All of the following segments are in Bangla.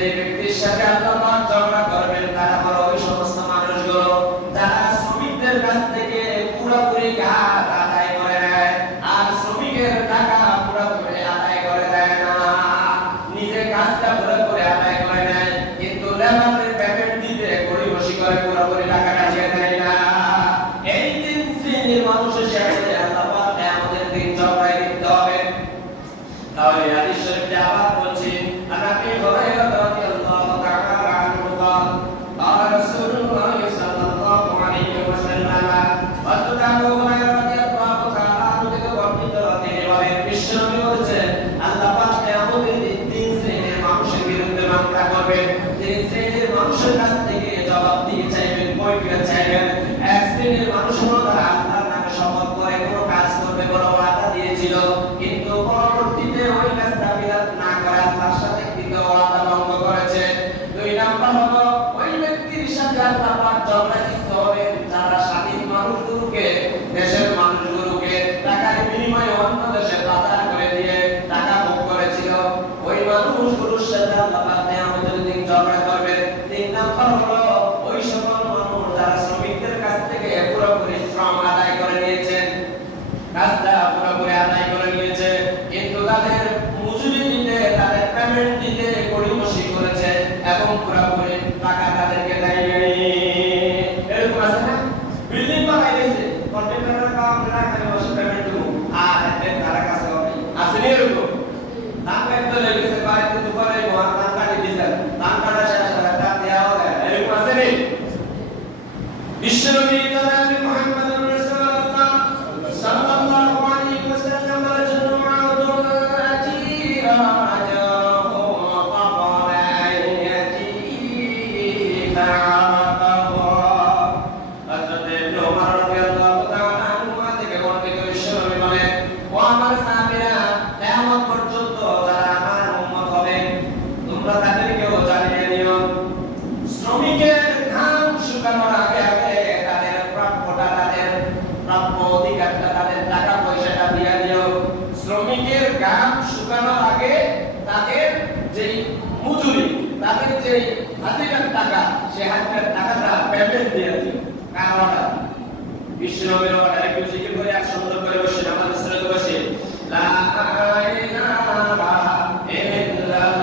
যে ব্যক্তির সাথে আল্লাহ পাক ঝগড়া করবেন তারা হলো ওই সমস্ত মানুষগুলো যারা শ্রমিকদের কাছ থেকে পুরোপুরি কাজ আদায় করে নেয় আর শ্রমিকের টাকা পুরোপুরি আদায় করে দেয় না। নিজে কাজটা পুরোপুরি আদায় করে নেয় কিন্তু লেবারের পেমেন্ট দিতে গড়িমসি করে পুরোপুরি টাকাটা দিয়ে দেয় না। এই তিন শ্রেণীর মানুষের সাথে আল্লাহ পাক আমাদের দিন ঝগড়ায় লিপ্ত হবে। তাহলে হাদিস শরীফে আবার বলছি আনাবি হুরায়রা রাদিয়াল্লাহু তাআলা আনহু قال قال رسول الله صلى الله عليه وسلم وقال আবু হুরায়রা রাদিয়াল্লাহু তাআলা আনহু থেকে বর্ণিত তিনি বলেন বিশ্বনবী বলেছেন আল্লাহ পাক কিয়ামতের দিন তিন শ্রেণীর মানুষের বিরুদ্ধে মামলা করবেন। তিন শ্রেণীর মানুষের কাছ থেকে জবাবদিহি চাইবেন, কৈফিয়ত চাইবেন। এক শ্রেণীর মানুষ হলো তারা আল্লাহর নামে শপথ করে কোনো কাজ করবে বলে ওয়াদা দিয়েছিল কিন্তু পরবর্তীতে ওই কাজটা বিরাট না করে আল্লাহর সাথে কৃত ওয়াদা ভঙ্গ করেছে। দুই নাম্বার হলো ওই ব্যক্তির সাথে আল্লাহ পাক ঝগড়া লিপ্ত হবেন যারা স্বাধীন মানুষগুলোকে, দেশের মানুষগুলোকে টাকার বিনিময়ে অন্য দেশে পাচার করে দিয়ে টাকা ভোগ করেছিল। ওই মানুষগুলোর সাথে আল্লাহ পাক কিয়ামতের দিন ঝগড়া করবেন। তিন নাম্বার হলো ওই সকল মানুষ যারা শ্রমিকদের কাছ থেকে পুরোপুরি শ্রম আদায় করে নিয়েছেন, কাজটা পুরোপুরি আদায় করে নিয়েছে কিন্তু তাদের মজুরি দিতে, তাদের পেমেন্ট দিতে গড়িমসি করেছে এবং পুরোপুরি টাকা তাদেরকে দেয়নি। এরকম আছে না? বিল্ডিং বানাই দিয়েছে, কন্ট্রাক্টরের কাম না করে বসে পেমেন্ট দেবো আর এর তারা কাজ করে আছে না? এরকম ধান কাটতে লেগেছে বাড়িতে দুপুরে ধান কাটি দিয়েছে, ধান কাটা শেষ হয়ে টাকা দেওয়া হবে, এরকম আছে না? বিশ্বনবী জনাবে মুহাম্মদুর রাসূলুল্লাহ সাল্লাল্লাহু আলাইহি ওয়াসাল্লাম রাজুলুন আতিরা রাজাহু ফাকালা আয়াতিনা আরাকাহু। হযরত ইবনে ওমর রাদিয়াল্লাহু তাআলা আনহু থেকে বর্ণিত বিশ্বনবী বলেন ও আমার সাহাবীরা কিয়ামত পর্যন্ত যারা আমার উম্মত হবে তোমরা তাদেরকেও জানিয়ে দিও শ্রমিকের ঘাম শুকানোর আগে তাদের প্রাপ্যটা, তাদের প্রাপ্য অধিকারটা, তাদের টাকা পয়সাটা দিয়ে দিও। শ্রমিকের ঘাম শুকানোর আগে তাদের যেই মজুরি, তাদের যেই হাজিরার টাকা, সেই হাজিরার টাকাটা পেমেন্ট দিয়ে দিও। কারণটা বিশ্বনবীর অর্ডারে কেউ জিকির করে আর সুন্দর করে বসে নামাজ সালাত বসে লা ইলাহা ইল্লাল্লাহ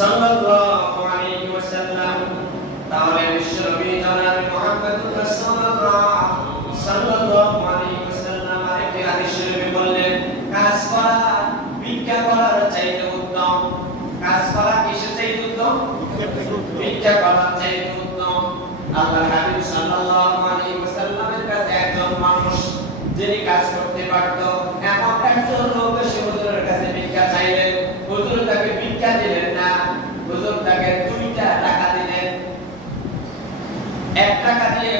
সাল্লাল্লাহু আলাইহি ওয়াসাল্লাম। তাহলে বিশ্বনবী জনাবে মুহাম্মদুর রাসূলুল্লাহ সাল্লাল্লাহু আলাইহি ওয়াসাল্লাম আরেকটি হাদিস শরীফে বললেন কাজ করা ভিক্ষা করার চাইতে উত্তম। কাজ করা কিসের চাইতে উত্তম? ভিক্ষা করার চাইতে উত্তম। আল্লাহর হাবিব সাল্লাল্লাহু আলাইহি ওয়াসাল্লামের কাছে একজন মানুষ যিনি কাজ করতে পারত এমন একজন লোক এসে হুজুরের কাছে ভিক্ষা চাইলেন। হুজুর তাকে ভিক্ষা দিলেন না, হুজুর তাকে 2টা টাকা দিলেন। 1 টাকা দিয়ে